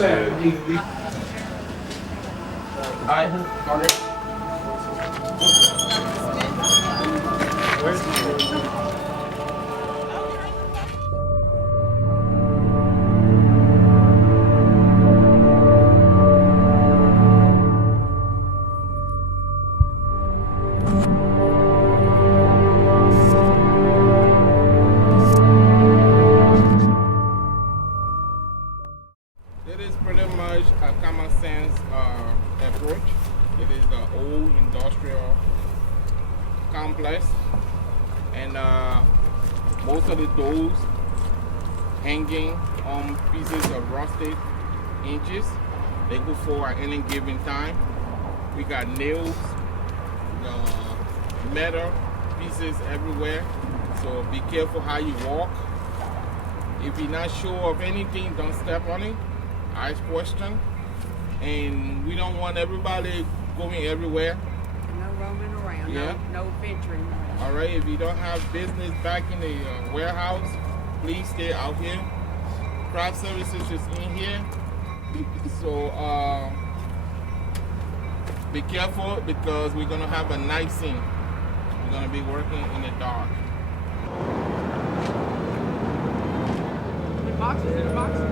that? Hi, Margaret. It is pretty much a common sense approach. It is the old industrial complex, and most of the doors hanging on pieces of rusted hinges. They go for at any given time. We got nails, metal pieces everywhere. So be careful how you walk. If you're not sure of anything, don't step on it. Ask question. And we don't want everybody going everywhere. No roaming around, Yeah. no venturing around. All right, if you don't have business back in the warehouse, please stay out here. Craft services is in here. So be careful because we're gonna have a night scene. We're gonna be working in the dark. The boxes in the boxes.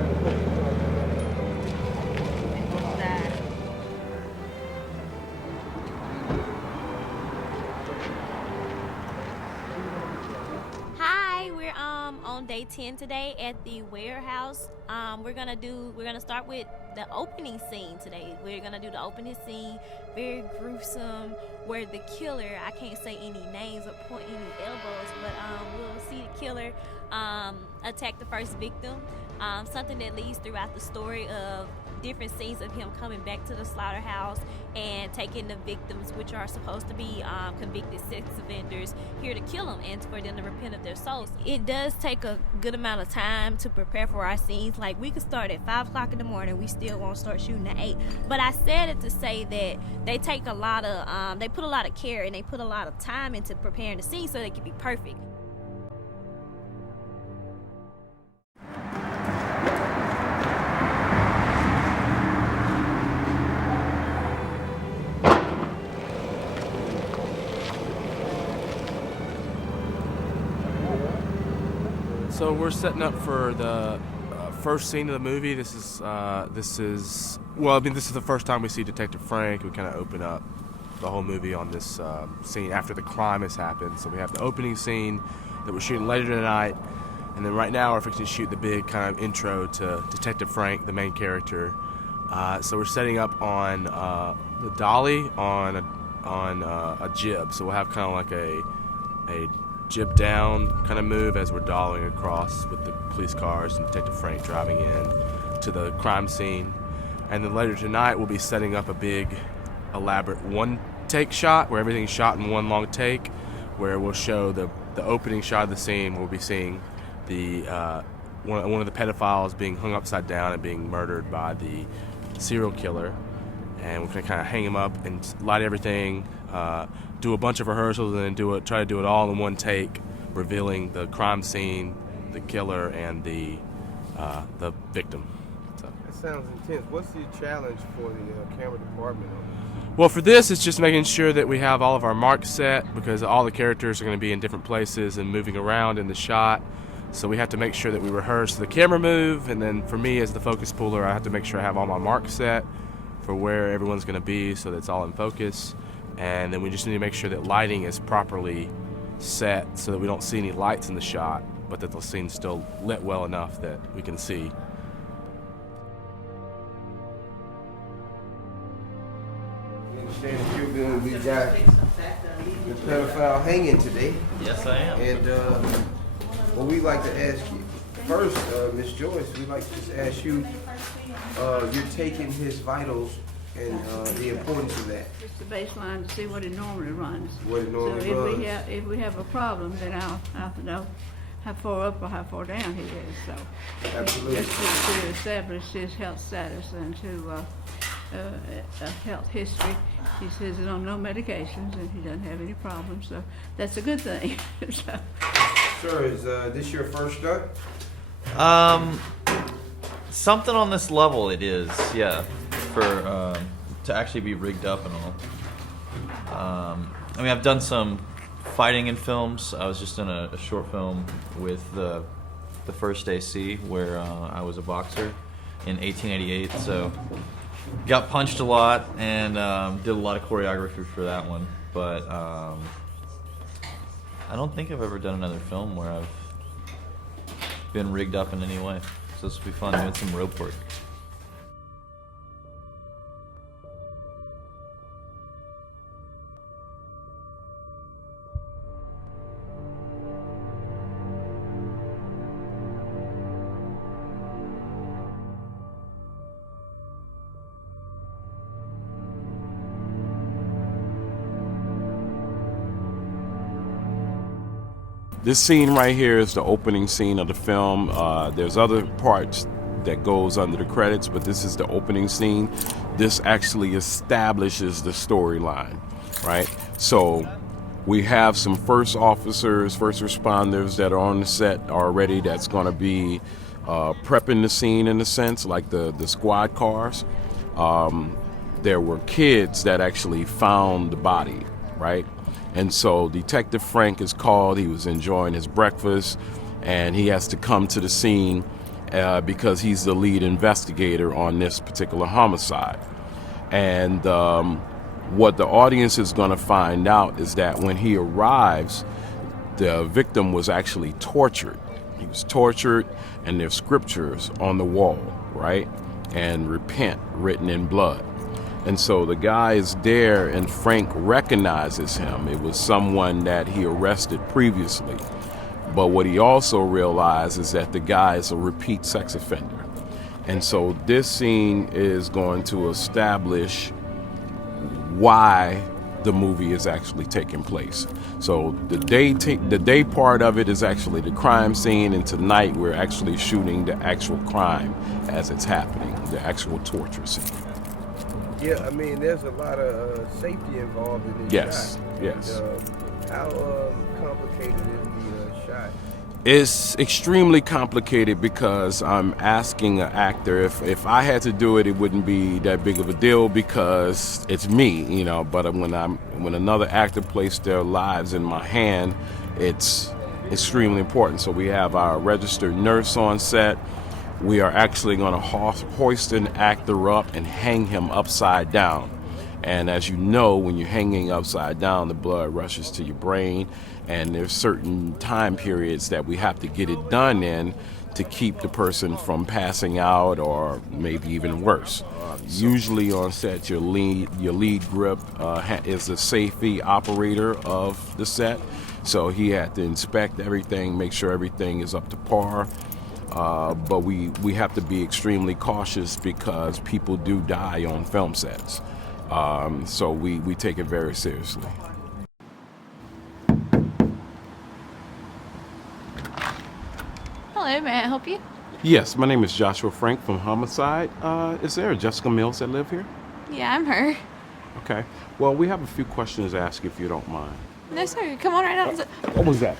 Hi, we're on day 10 today at the warehouse. We're gonna start with the opening scene today. We're gonna do the opening scene, very gruesome, where the killer, I can't say any names or point any elbows, but we'll see the killer attack the first victim. Something that leads throughout the story of different scenes of him coming back to the slaughterhouse and taking the victims, which are supposed to be convicted sex offenders, here to kill them and for them to repent of their souls. It does take a good amount of time to prepare for our scenes. Like, we could start at 5 o'clock in the morning, we still won't start shooting at 8. But I said it to say that they take a lot of, they put a lot of care and they put a lot of time into preparing the scene so they can be perfect. So we're setting up for the first scene of the movie. This is the first time we see Detective Frank. We kind of open up the whole movie on this scene after the crime has happened. So we have the opening scene that we're shooting later tonight, and then right now we're fixing to shoot the big kind of intro to Detective Frank, the main character. So we're setting up on the dolly on a jib. So we'll have kind of like a jib down kind of move as we're dollying across with the police cars and Detective Frank driving in to the crime scene. And then later tonight we'll be setting up a big elaborate one-take shot where everything's shot in one long take, where we'll show the opening shot of the scene. We'll be seeing the one of the pedophiles being hung upside down and being murdered by the serial killer, and we're gonna kind of hang him up and light everything, do a bunch of rehearsals, and then try to do it all in one take, revealing the crime scene, the killer, and the victim. So. That sounds intense. What's the challenge for the camera department on this? Well, for this, it's just making sure that we have all of our marks set, because all the characters are going to be in different places and moving around in the shot. So we have to make sure that we rehearse the camera move, and then for me as the focus puller, I have to make sure I have all my marks set for where everyone's going to be so that it's all in focus. And then we just need to make sure that lighting is properly set so that we don't see any lights in the shot, but that the scene's still lit well enough that we can see. You understand that you're going to be got the pedophile hanging today. Yes, I am. And what we'd like to ask you, first, Miss Joyce, we'd like to just ask you, you're taking his vitals and the importance of that. Just the baseline to see what it normally runs. What it normally so runs. If we have a problem, then I'll have to know how far up or how far down he is. So Absolutely. just to establish his health status and to a health history. He says he's on no medications and he doesn't have any problems. So that's a good thing. So, Sir, is this your first stunt? Something on this level it is, yeah, for to actually be rigged up and all. I mean, I've done some fighting in films. I was just in a short film with the First AC where I was a boxer in 1888. So got punched a lot and did a lot of choreography for that one. But I don't think I've ever done another film where I've been rigged up in any way. So this will be fun doing some rope work. This scene right here is the opening scene of the film. There's other parts that goes under the credits, but this is the opening scene. This actually establishes the storyline, right? So we have some first officers, first responders that are on the set already that's going to be prepping the scene in a sense, like the squad cars. There were kids that actually found the body, right? And so Detective Frank is called. He was enjoying his breakfast, and he has to come to the scene because he's the lead investigator on this particular homicide. And what the audience is going to find out is that when he arrives, the victim was actually tortured. He was tortured, and there's scriptures on the wall, right? And repent written in blood. And so the guy is there, and Frank recognizes him. It was someone that he arrested previously. But what he also realizes is that the guy is a repeat sex offender. And so this scene is going to establish why the movie is actually taking place. So the day part of it is actually the crime scene, and tonight we're actually shooting the actual crime as it's happening, the actual torture scene. Yeah, I mean, there's a lot of safety involved in this Yes, shot. yes. And, how complicated is the shot? It's extremely complicated because I'm asking an actor. If I had to do it, it wouldn't be that big of a deal because it's me, you know. But when another actor placed their lives in my hand, it's extremely important. So we have our registered nurse on set. We are actually going to hoist an actor up and hang him upside down. And as you know, when you're hanging upside down, the blood rushes to your brain, and there's certain time periods that we have to get it done in to keep the person from passing out or maybe even worse. Usually on set, your lead grip is the safety operator of the set, so he had to inspect everything, make sure everything is up to par. But we have to be extremely cautious because people do die on film sets. So we take it very seriously. Hello, may I help you? Yes, my name is Joshua Frank from Homicide. Is there a Jessica Mills that live here? Yeah, I'm her. Okay. Well, we have a few questions to ask if you don't mind. No, sir. Come on right out. What was that?